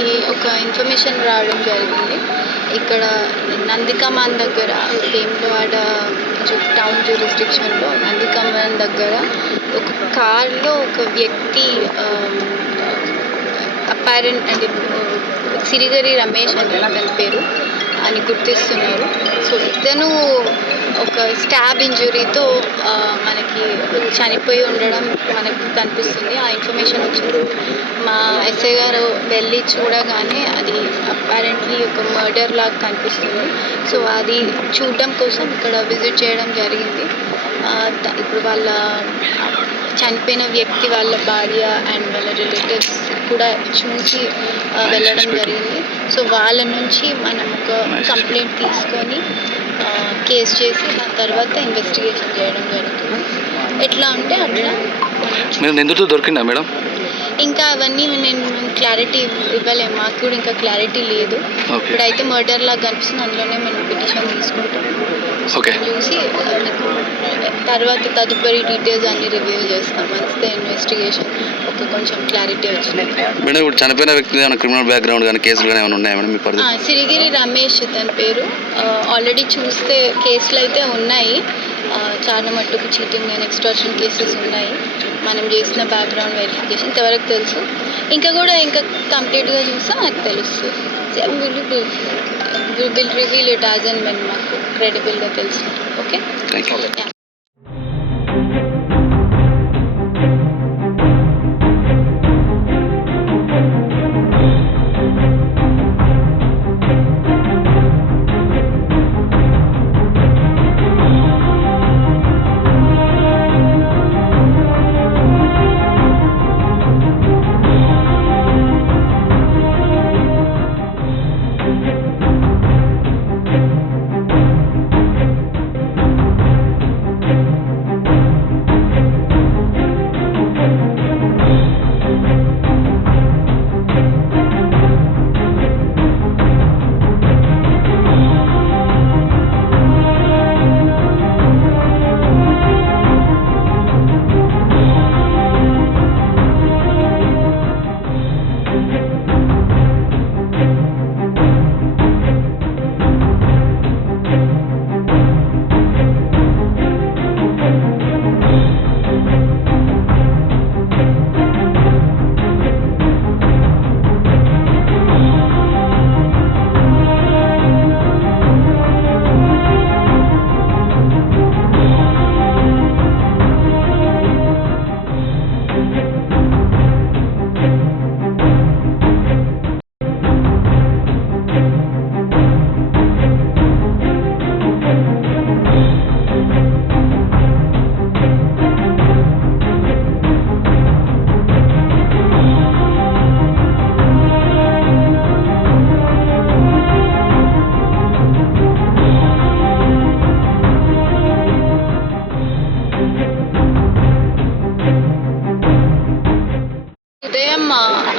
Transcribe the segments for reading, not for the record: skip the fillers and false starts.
మనకి ఒక ఇన్ఫర్మేషన్ రావడం జరిగింది. ఇక్కడ నందికమాన్ దగ్గర వేములవాడ టౌన్ జ్యూరిస్డిక్షన్లో నందికమాన్ దగ్గర ఒక కార్లో ఒక వ్యక్తి అపారెంట్ అంటే సిరిగరి రమేష్ అని అతని పేరు అని గుర్తిస్తున్నారు. సో ఇతను ఒక స్టాబ్ ఇంజురీతో మనకి చనిపోయి ఉండడం మనకు కనిపిస్తుంది. ఆ ఇన్ఫర్మేషన్ వచ్చింది. మా ఎస్ఐ గారు వెళ్ళి చూడగానే అది అపారెంట్లీ ఒక మర్డర్ లాగా కనిపిస్తుంది. సో అది చూడడం కోసం ఇక్కడ విజిట్ చేయడం జరిగింది. ఇప్పుడు వాళ్ళ చనిపోయిన వ్యక్తి వాళ్ళ భార్య అండ్ వాళ్ళ రిలేటివ్స్ కూడా చూసి వెళ్ళడం జరిగింది. సో వాళ్ళ నుంచి మనం ఒక కంప్లైంట్ తీసుకొని కేసు చేసి దాని తర్వాత ఇన్వెస్టిగేషన్ చేయడం జరుగుతుంది. ఎట్లా ఉంటే అట్లా నిందితుడు దొరికిందా మేడం? ఇంకా అవన్నీ నేను క్లారిటీ ఇవ్వలేము, మాకు కూడా ఇంకా క్లారిటీ లేదు. ఇప్పుడైతే మర్డర్ లాగా కనిపిస్తుంది, అందులోనే మనం పిటిషన్ తీసుకుంటాం. చూసి తర్వాత తదుపరి డీటెయిల్స్ అన్ని రివీల్ చేస్తాం వన్స్ ద ఇన్వెస్టిగేషన్ ఒక కొంచెం క్లారిటీ వచ్చింది. మేడం ఇప్పుడు చనిపోయిన వ్యక్తి ఏమైనా క్రిమినల్ బ్యాక్గ్రౌండ్ కానీ కేసులు కానీ ఏమైనా ఉన్నాయా మేడం? మీ సిరిగిరి రమేష్ తన పేరు. ఆల్రెడీ చూస్తే కేసులు అయితే ఉన్నాయి, చాలా మట్టుకు చీటింగ్ అండ్ ఎక్స్టార్షన్ కేసెస్ ఉన్నాయి. మనం చేసిన బ్యాక్గ్రౌండ్ వెరిఫికేషన్ ఇంతవరకు తెలుసు. ఇంకా కంప్లీట్గా చూస్తే నాకు తెలుస్తుంది. Will reveal it as and when మాకు క్రెడిబుల్గా తెలుసు. Okay, thank you.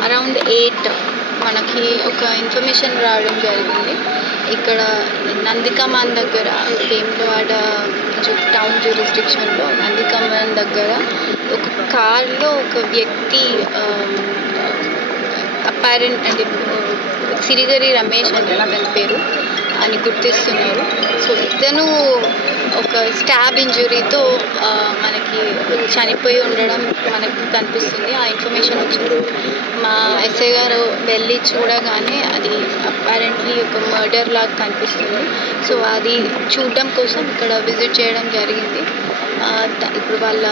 అరౌండ్ 8 మనకి ఒక ఇన్ఫర్మేషన్ రావడం జరిగింది. ఇక్కడ నందికమాన్ దగ్గర వేములవాడ టౌన్ జ్యూరిస్డిక్షన్లో నందికమాన్ దగ్గర ఒక కార్లో ఒక వ్యక్తి అపారెంట్ అంటే సిరిగరి రమేష్ అని అతని పేరు అని గుర్తిస్తున్నారు. సో ఇతను ఒక స్టాబ్ ఇంజురీతో మనకి చనిపోయి ఉండడం మనకు కనిపిస్తుంది. ఆ ఇన్ఫర్మేషన్ వచ్చింది. మా ఎస్ఐ గారు వెళ్ళి చూడగానే అది అపారెంట్లీ ఒక మర్డర్ లాగా కనిపిస్తుంది. సో అది చూడడం కోసం ఇక్కడ విజిట్ చేయడం జరిగింది. ఇప్పుడు వాళ్ళ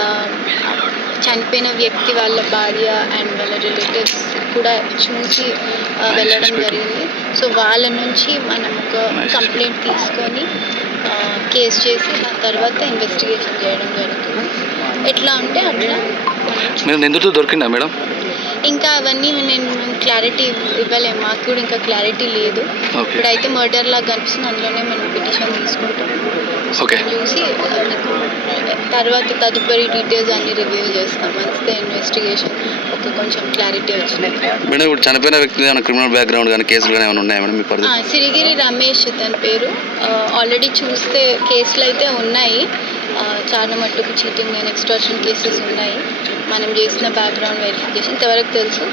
చనిపోయిన వ్యక్తి వాళ్ళ భార్య అండ్ వాళ్ళ రిలేటివ్స్ కూడా చూసి వెళ్ళడం జరిగింది. సో వాళ్ళ నుంచి మనం ఒక కంప్లైంట్ తీసుకొని కేసు చేసి దాని తర్వాత ఇన్వెస్టిగేషన్ చేయడం జరుగుతుంది. ఎట్లా ఉంటే అట్లా నిందితుడు దొరికిందా మేడం? ఇంకా అవన్నీ నేను క్లారిటీ ఇవ్వలేము, మాకు కూడా ఇంకా క్లారిటీ లేదు. ఇప్పుడైతే మర్డర్ లాగా కనిపిస్తుంది, అందులోనే మనం పిటిషన్ తీసుకుంటాం. చూసి తర్వాత తదుపరి డీటెయిల్స్ అన్ని రివీల్ చేస్తాం వన్స్ ద ఇన్వెస్టిగేషన్ ఒక కొంచెం క్లారిటీ వచ్చింది. మేడం ఇప్పుడు చనిపోయిన వ్యక్తి ఏమైనా క్రిమినల్ బ్యాక్గ్రౌండ్ కానీ కేసులు కానీ ఏమైనా ఉన్నాయా మేడం? మీ సిరిగిరి రమేష్ తన పేరు. ఆల్రెడీ చూస్తే కేసులు అయితే ఉన్నాయి, చాలా మట్టుకు చీటింగ్ అండ్ ఎక్స్టార్షన్ కేసెస్ ఉన్నాయి. మనం చేసిన బ్యాక్గ్రౌండ్ వెరిఫికేషన్ ఇంతవరకు తెలుసు.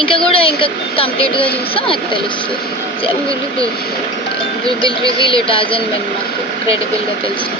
ఇంకా కంప్లీట్గా చూస్తే మనకు తెలుస్తుంది. Will reveal it as and when మాకు క్రెడిబుల్గా తెలుసు.